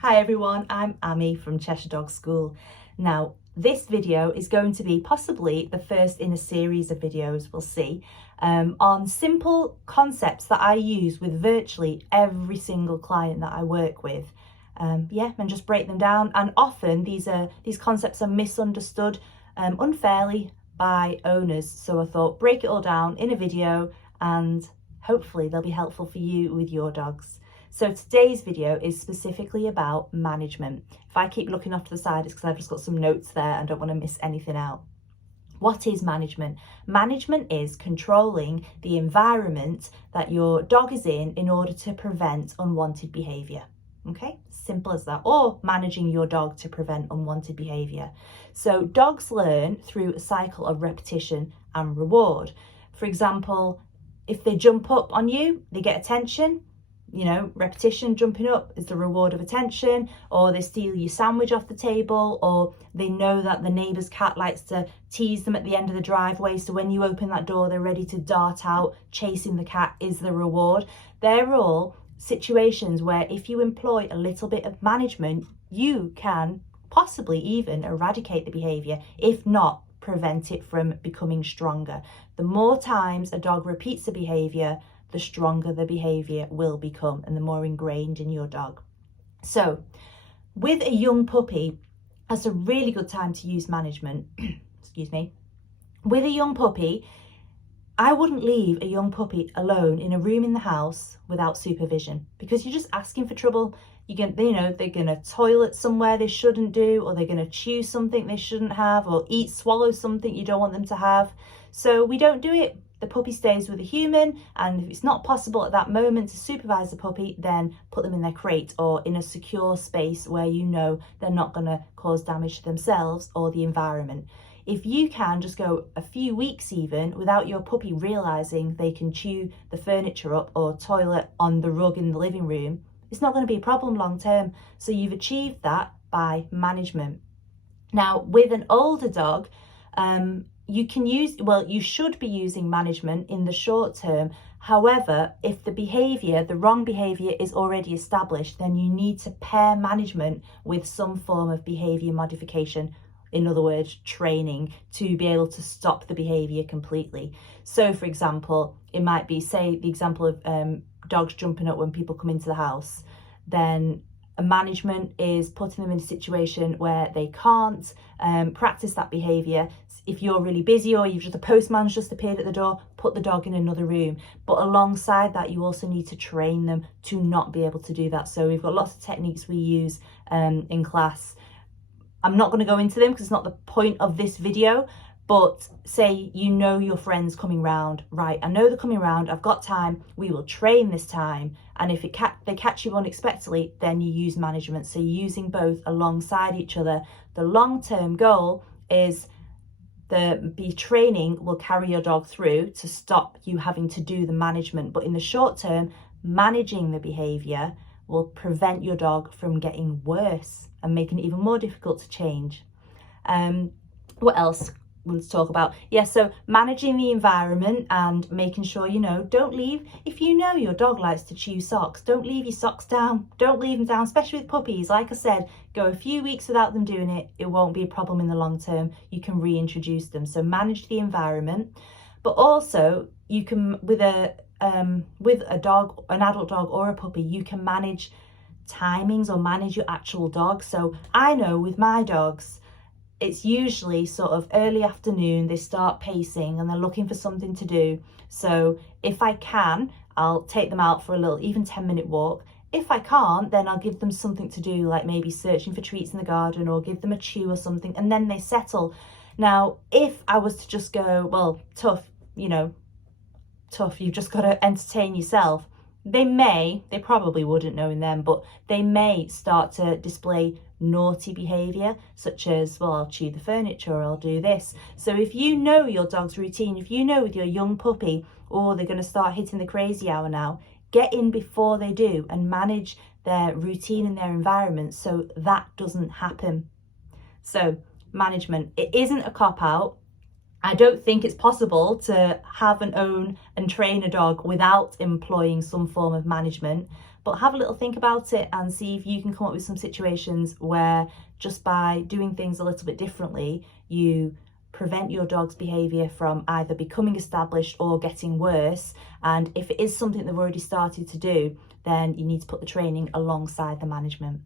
Hi everyone, I'm Amy from Cheshire Dog School. Now, this video is going to be possibly the first in a series of videos, we'll see, on simple concepts that I use with virtually every single client that I work with. And just break them down. And often these concepts are misunderstood unfairly by owners. So I thought break it all down in a video and hopefully they'll be helpful for you with your dogs. So today's video is specifically about management. If I keep looking off to the side, it's because I've just got some notes there and don't want to miss anything out. What is management? Management is controlling the environment that your dog is in order to prevent unwanted behaviour. Okay, simple as that. Or managing your dog to prevent unwanted behaviour. So dogs learn through a cycle of repetition and reward. For example, if they jump up on you, they get attention. You know, repetition, jumping up is the reward of attention, or they steal your sandwich off the table, or they know that the neighbour's cat likes to tease them at the end of the driveway, so when you open that door they're ready to dart out chasing the cat is the reward. They're all situations where if you employ a little bit of management, you can possibly even eradicate the behaviour, if not prevent it from becoming stronger. The more times a dog repeats the behaviour, the stronger the behaviour will become and the more ingrained in your dog. So with a young puppy, that's a really good time to use management. Excuse me. With a young puppy, I wouldn't leave a young puppy alone in a room in the house without supervision, because you're just asking for trouble. They're gonna toilet somewhere they shouldn't do, or they're gonna chew something they shouldn't have, or swallow something you don't want them to have. So we don't do it. The puppy stays with a human, and if it's not possible at that moment to supervise the puppy, then put them in their crate or in a secure space where you know they're not going to cause damage to themselves or the environment. If you can just go a few weeks even without your puppy realising they can chew the furniture up or toilet on the rug in the living room, it's not going to be a problem long term. So you've achieved that by management. Now, with an older dog, you should be using management in the short term. However, if the wrong behaviour is already established, then you need to pair management with some form of behaviour modification. In other words, training to be able to stop the behaviour completely. So for example, it might be, say the example of dogs jumping up when people come into the house, then management is putting them in a situation where they can't practice that behaviour. If you're really busy or the postman's just appeared at the door, put the dog in another room. But alongside that, you also need to train them to not be able to do that. So we've got lots of techniques we use in class. I'm not going to go into them because it's not the point of this video. But say you know your friend's coming round, right? I know they're coming round, I've got time, we will train this time. And if they catch you unexpectedly, then you use management. So you're using both alongside each other. The long-term goal is the training will carry your dog through to stop you having to do the management. But in the short term, managing the behaviour will prevent your dog from getting worse and making it even more difficult to change. What else? Let's talk about, so managing the environment and making sure, don't leave, if you know your dog likes to chew socks, don't leave your socks down, don't leave them down, especially with puppies. Like I said, go a few weeks without them doing it, it won't be a problem in the long term. You can reintroduce them. So manage the environment, but also you can, with a dog, an adult dog or a puppy, you can manage timings or manage your actual dog. So I know with my dogs, it's usually sort of early afternoon, they start pacing and they're looking for something to do. So if I can, I'll take them out for a little, even 10-minute walk. If I can't, then I'll give them something to do, like maybe searching for treats in the garden or give them a chew or something, and then they settle. Now, if I was to just go, well, tough, you've just got to entertain yourself, they probably wouldn't knowing them, but they may start to display naughty behaviour, such as, well, I'll chew the furniture or I'll do this. So if you know your dog's routine, if you know with your young puppy, they're going to start hitting the crazy hour now, get in before they do and manage their routine and their environment so that doesn't happen. So management, it isn't a cop-out. I don't think it's possible to have and own and train a dog without employing some form of management. But have a little think about it and see if you can come up with some situations where just by doing things a little bit differently, you prevent your dog's behaviour from either becoming established or getting worse. And if it is something they've already started to do, then you need to put the training alongside the management.